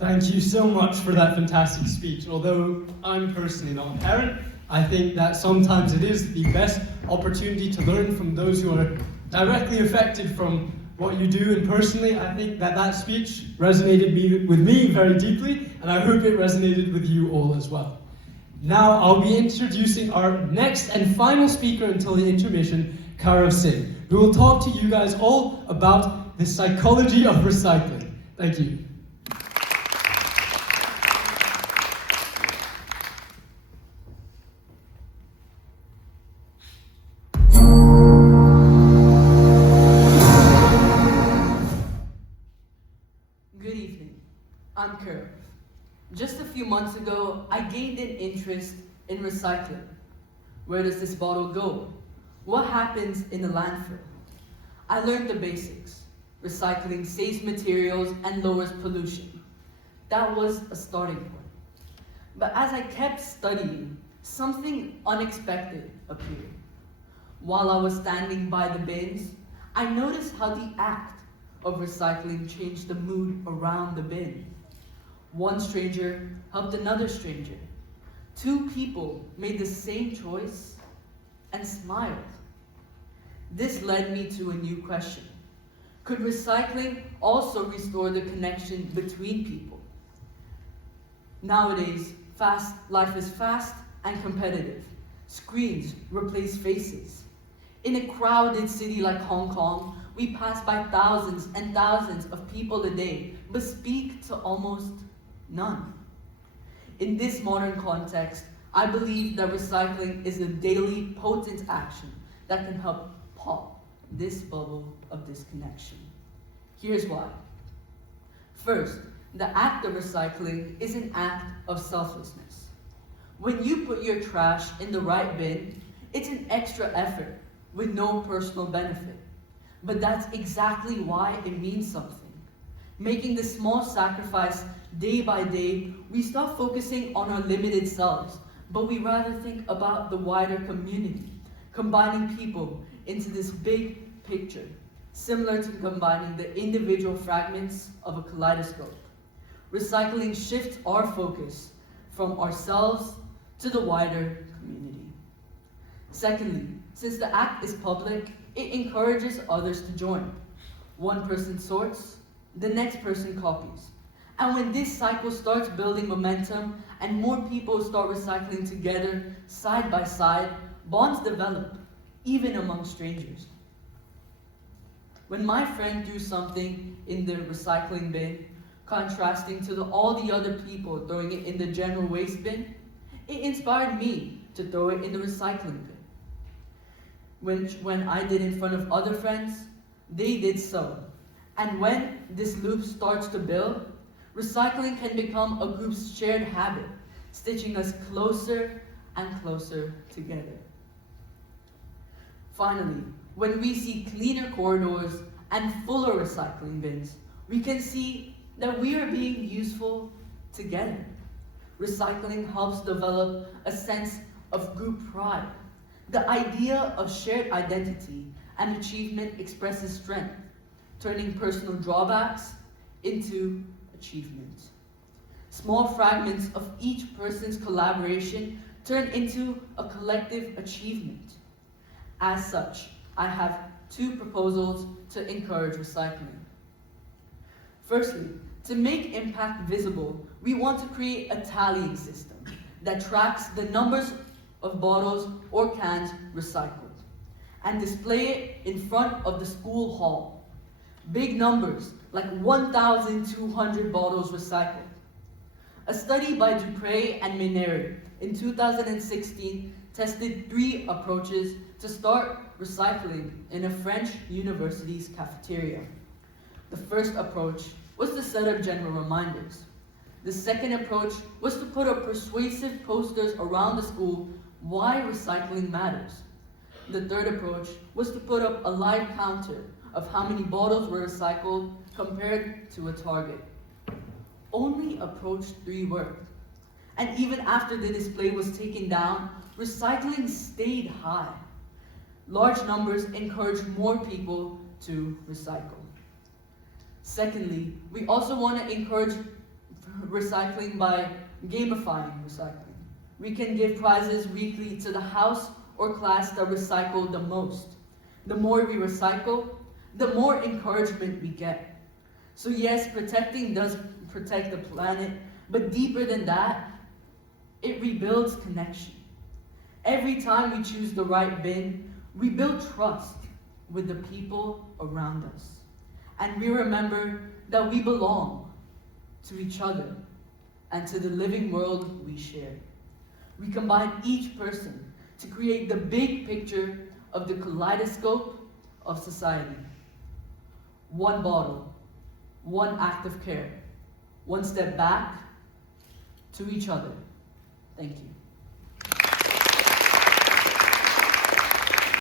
Thank you so much for that fantastic speech. Although I'm personally not a parent, I think that sometimes it is the best opportunity to learn from those who are directly affected from what you do. And personally, I think that that speech resonated with me very deeply, and I hope it resonated with you all as well. Now I'll be introducing our next and final speaker until the intermission, Karav Singh, who will talk to you guys all about the psychology of recycling. Thank you. Good evening. I'm Karav. Just a few months ago, I gained an interest in recycling. Where does this bottle go? What happens in the landfill? I learned the basics. Recycling saves materials and lowers pollution. That was a starting point. But as I kept studying, something unexpected appeared. While I was standing by the bins, I noticed how the act of recycling changed the mood around the bin. One stranger helped another stranger. Two people made the same choice and smiled. This led me to a new question. Could recycling also restore the connection between people? Nowadays, life is fast and competitive. Screens replace faces. In a crowded city like Hong Kong, we pass by thousands and thousands of people a day, but speak to almost none. In this modern context, I believe that recycling is a daily, potent action that can help pop this bubble of disconnection. Here's why. First, the act of recycling is an act of selflessness. When you put your trash in the right bin, it's an extra effort with no personal benefit. But that's exactly why it means something. Making this small sacrifice day by day, we stop focusing on our limited selves, but we rather think about the wider community, combining people into this big picture, similar to combining the individual fragments of a kaleidoscope. Recycling shifts our focus from ourselves to the wider community. Secondly, since the act is public, it encourages others to join. One person sorts, the next person copies. And when this cycle starts building momentum and more people start recycling together, side by side, bonds develop, even among strangers. When my friend threw something in the recycling bin, contrasting to all the other people throwing it in the general waste bin, it inspired me to throw it in the recycling bin. When I did in front of other friends, they did so. And when this loop starts to build, recycling can become a group's shared habit, stitching us closer and closer together. Finally, when we see cleaner corridors and fuller recycling bins, we can see that we are being useful together. Recycling helps develop a sense of group pride. The idea of shared identity and achievement expresses strength, turning personal drawbacks into achievement. Small fragments of each person's collaboration turn into a collective achievement. As such, I have two proposals to encourage recycling. Firstly, to make impact visible, we want to create a tallying system that tracks the numbers of bottles or cans recycled and display it in front of the school hall. Big numbers, like 1,200 bottles recycled. A study by Dupre and Meneri in 2016 tested 3 approaches to start recycling in a French university's cafeteria. The first approach was to set up general reminders. The second approach was to put up persuasive posters around the school why recycling matters. The third approach was to put up a live counter of how many bottles were recycled compared to a target. Only approach 3 worked. And even after the display was taken down, recycling stayed high. Large numbers encouraged more people to recycle. Secondly, we also want to encourage recycling by gamifying recycling. We can give prizes weekly to the house or class that recycle the most. The more we recycle, the more encouragement we get. So yes, protecting does protect the planet, but deeper than that, it rebuilds connection. Every time we choose the right bin, we build trust with the people around us. And we remember that we belong to each other and to the living world we share. We combine each person to create the big picture of the kaleidoscope of society. One bottle, one act of care, one step back to each other. Thank you.